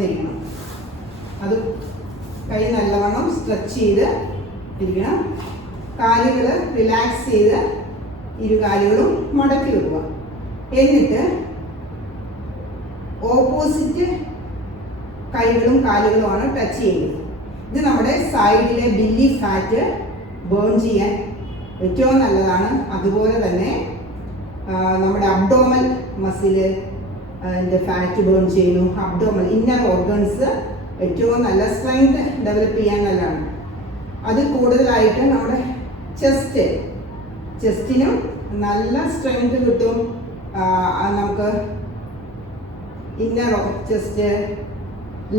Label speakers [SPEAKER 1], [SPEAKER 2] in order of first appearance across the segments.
[SPEAKER 1] നിവർന്നിരിക്കണം അത് കൈ നല്ലവണ്ണം സ്ട്രെച്ച് ചെയ്ത് ഇരിക്കണം. കാലുകൾ റിലാക്സ് ചെയ്ത് ഇരു കാലുകളും മടക്കി വെക്കുക. എന്നിട്ട് ഓപ്പോസിറ്റ് കൈകളും കാലുകളുമാണ് ടച്ച് ചെയ്യുന്നത്. ഇത് നമ്മുടെ സൈഡിലെ ബില്ലി ഫാറ്റ് ബേൺ ചെയ്യാൻ ഏറ്റവും നല്ലതാണ്. അതുപോലെ തന്നെ നമ്മുടെ അബ്ഡോമൽ മസിൽ അതിന്റെ ഫാറ്റ് ബേൺ ചെയ്യുന്നു അബ്ഡോമൽ ഇന്നർ ഓർഗൻസ് ഏറ്റവും നല്ല സ്ട്രെങ്ത് ഡെവലപ്പ് ചെയ്യാൻ നല്ലതാണ്. അത് കൂടുതലായിട്ട് നമ്മുടെ ചെസ്റ്റ് ചെസ്റ്റിനും നല്ല സ്ട്രെങ്ത് കിട്ടും. നമുക്ക് ഇന്നർ ചെസ്റ്റ്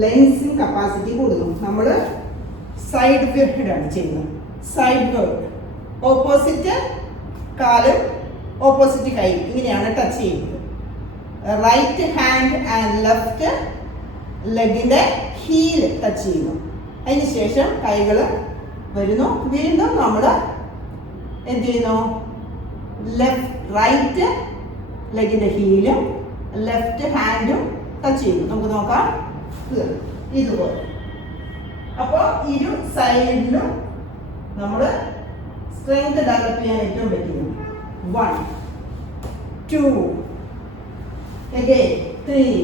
[SPEAKER 1] ലെൻസിങ് കപ്പാസിറ്റി കൂടുന്നു. നമ്മൾ സൈഡ് ആണ് ചെയ്യുന്നത്. സൈഡ് വേർഡ് ഓപ്പോസിറ്റ് കാൽ ഓപ്പോസിറ്റ് കൈ ഇങ്ങനെയാണ് ടച്ച് ചെയ്യുന്നത്. റൈറ്റ് ഹാൻഡ് ആൻഡ് ലെഫ്റ്റ് ലെഗിന്റെ ഹീൽ ടച്ച് ചെയ്യുന്നു. അതിന് ശേഷം കൈകൾ വരുന്നു. വീണ്ടും നമ്മൾ എന്ത് ചെയ്യുന്നു? ലെഫ്റ്റ് റൈറ്റ് ലെഗിന്റെ ഹീലും ലെഫ്റ്റ് ഹാൻഡും ടച്ച് ചെയ്യുന്നു. നമുക്ക് നോക്കാം. ഇത് ഇതുപോലെ. അപ്പോൾ ഇരു സൈഡിലും നമ്മൾ സ്ട്രെങ്ത് ഡെവലപ്പ് ചെയ്യാൻ ഏറ്റവും പറ്റുന്നു one two again three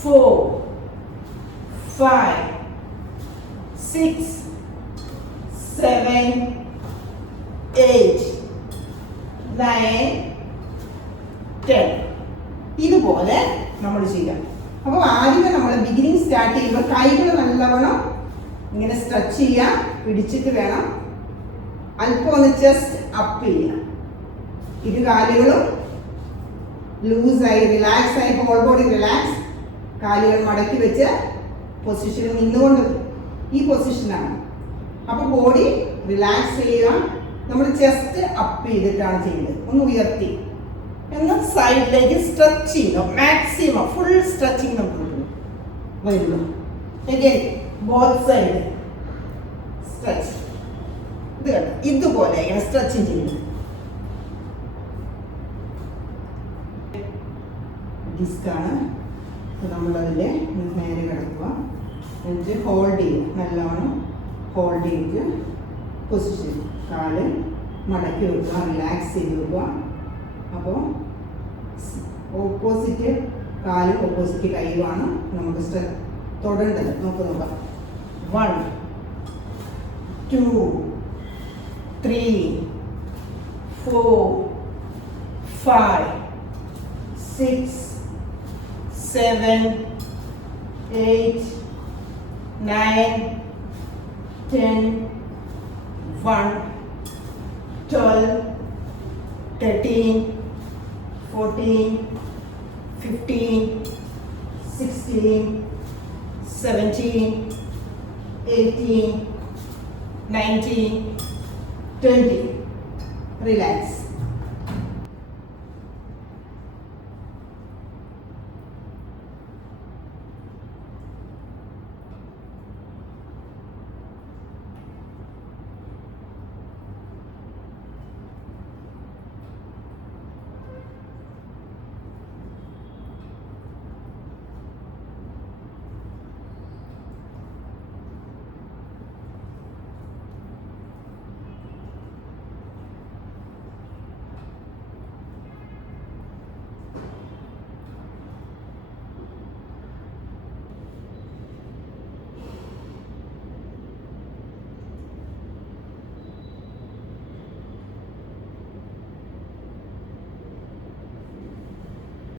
[SPEAKER 1] four five six seven eight nine ten. ഇതുപോലെ നമ്മൾ ചെയ്യാം. അപ്പോൾ ആദ്യമേ നമ്മൾ ബിഗിനിങ് സ്റ്റാർട്ട് ചെയ്യുമ്പോൾ കൈകൾ നല്ലവണ്ണം ഇങ്ങനെ സ്ട്രെച്ച് ചെയ്യാം പിടിച്ചിട്ട് വേണം. അല്പം ഒന്ന് ജസ്റ്റ് അപ്പ് ചെയ്യാം. ഇരു കാലുകളും ലൂസായി റിലാക്സ് ആയി ഹോൾ ബോഡി റിലാക്സ് കാലുകൾ മടക്കി വെച്ച് പൊസിഷനിൽ നിന്നുകൊണ്ട് ഈ പൊസിഷനാണ് അപ്പോൾ ബോഡി റിലാക്സ് ചെയ്യുക. നമ്മൾ ചെസ്റ്റ് അപ്പ് ചെയ്തിട്ടാണ് ചെയ്യുന്നത്. ഒന്ന് ഉയർത്തി. എന്ന് സൈഡിലേക്ക് സ്ട്രെച്ച് ചെയ്യുന്നു മാക്സിമം ഫുൾ സ്ട്രെച്ചിങ് നമുക്ക് വരുന്നു. ബോത്ത് സൈഡ് സ്ട്രെച്ച് ഇത് കണ്ടോ? ഇതുപോലെ ഇങ്ങനെ സ്ട്രെച്ചിങ് ചെയ്യുന്നു ഡിസ്കാണ്. നമ്മളതിൽ നേരെ കിടക്കുക. എന്നിട്ട് ഹോൾഡ് ചെയ്യുക. നല്ലോണം ഹോൾഡ് ചെയ്ത് പൊസിഷൻ കാൽ മടക്കി വെക്കുക. റിലാക്സ് ചെയ്ത് വെക്കുക. അപ്പോൾ ഓപ്പോസിറ്റ് കാൽ ഓപ്പോസിറ്റ് കൈവാണ് നമുക്ക് സ്ട്രെ തൊടേണ്ടത്. നമുക്ക് നോക്കാം. One two three four five six, seven, eight, nine, ten, one, twelve, thirteen, fourteen, fifteen, sixteen, seventeen, eighteen, nineteen, twenty. Relax.